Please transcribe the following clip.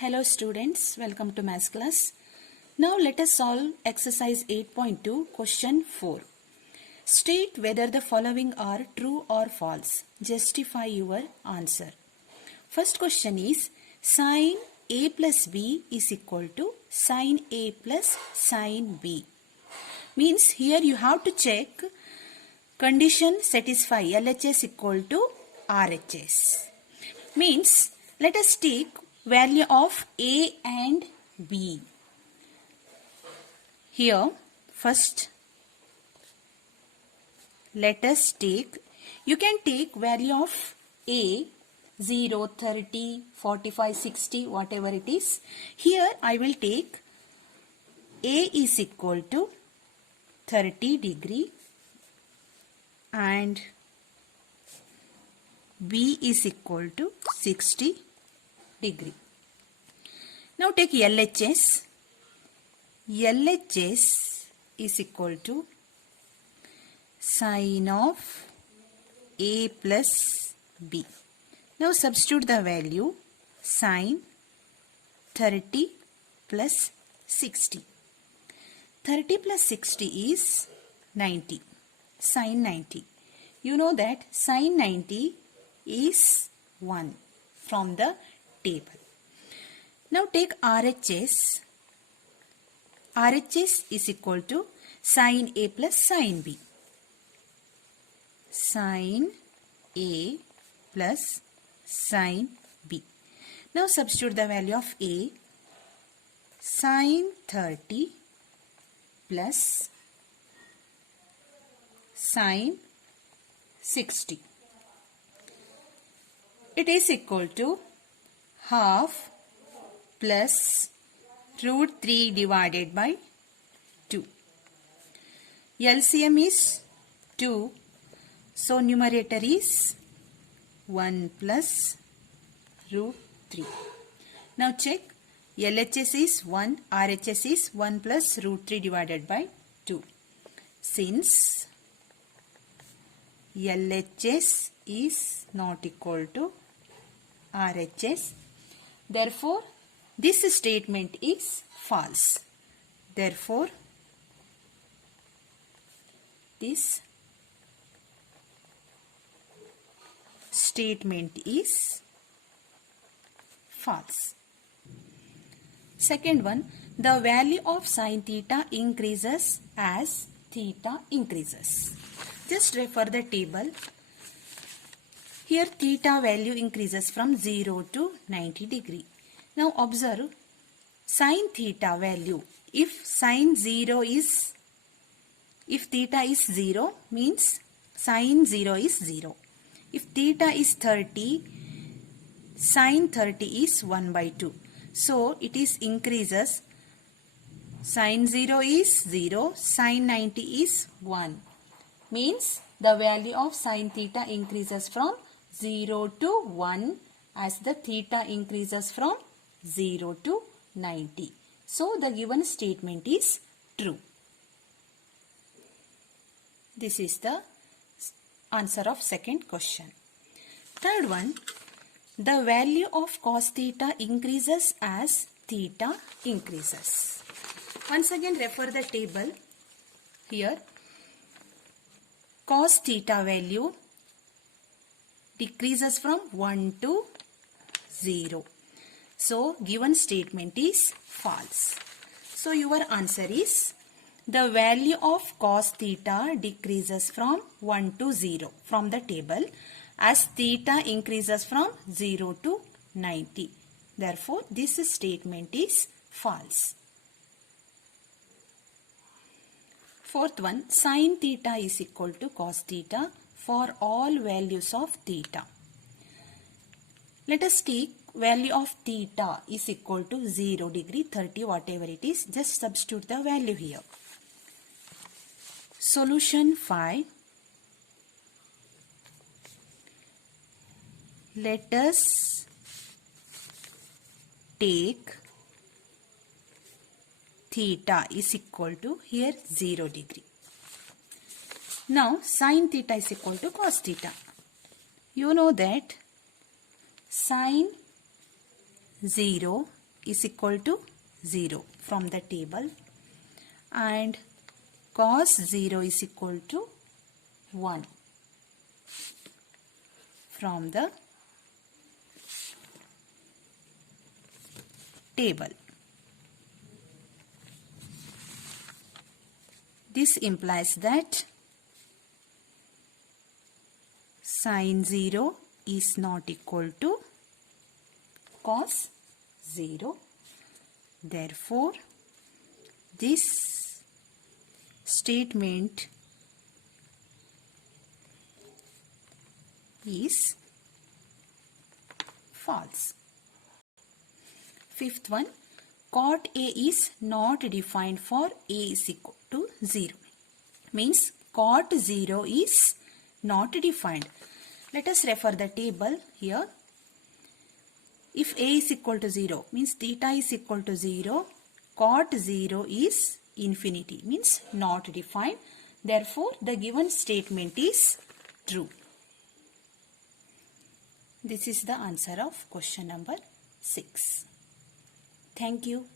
Hello students, welcome to Maths class. Now let us solve exercise 8.2 question 4. State whether the following are true or false. Justify your answer. First question is sin A plus B is equal to sin A plus sin B. Means here you have to check condition satisfy LHS equal to RHS. Means let us take value of A and B. Here first let us take, you can take value of A 0, 30, 45, 60 whatever it is. Here I will take A is equal to 30 degree and B is equal to 60 degree. Now take LHS. LHS is equal to sin of A plus B. Now substitute the value sin 30 plus 60. 30 plus 60 is 90. Sin 90. You know that sin 90 is 1 from the table. Now take RHS. RHS is equal to sin A plus sin B. Sin A plus sin B. Now substitute the value of A. Sin 30 plus sin 60. It is equal to half plus root 3 divided by 2. LCM is 2. So numerator is 1 plus root 3. Now check. LHS is 1. RHS is 1 plus root 3 divided by 2. Since LHS is not equal to RHS, therefore this statement is false. Therefore this statement is false. Second one, the value of sin theta increases as theta increases. Just refer the table. Here theta value increases from 0 to 90 degree. Now observe sin theta value. If theta is 0 means sin 0 is 0. If theta is 30, sin 30 is 1 by 2. So it is increases. Sin 0 is 0, sin 90 is 1. Means the value of sin theta increases from 0 to 1 as the theta increases from 0 to 90. So the given statement is true. This is the answer of second question. Third one, the value of cos theta increases as theta increases. Once again refer the table. Here cos theta value decreases from 1 to 0. So given statement is false. So your answer is the value of cos theta decreases from 1 to 0 from the table as theta increases from 0 to 90. Therefore this statement is false. Fourth one, sin theta is equal to cos theta for all values of theta. Let us take value of theta is equal to 0 degree, 30 whatever it is. Just substitute the value here. Solution 5. Let us take theta is equal to here 0 degree. Now sin theta is equal to cos theta. You know that sin 0 is equal to 0 from the table, and cos 0 is equal to 1 from the table. This implies that sin 0 is not equal to cos 0. Therefore, this statement is false. Fifth one, cot A is not defined for A is equal to 0. Means cot 0 is not defined. Let us refer the table here. If A is equal to 0, means theta is equal to 0, cot 0 is infinity, means not defined. Therefore, the given statement is true. This is the answer of question number 6. Thank you.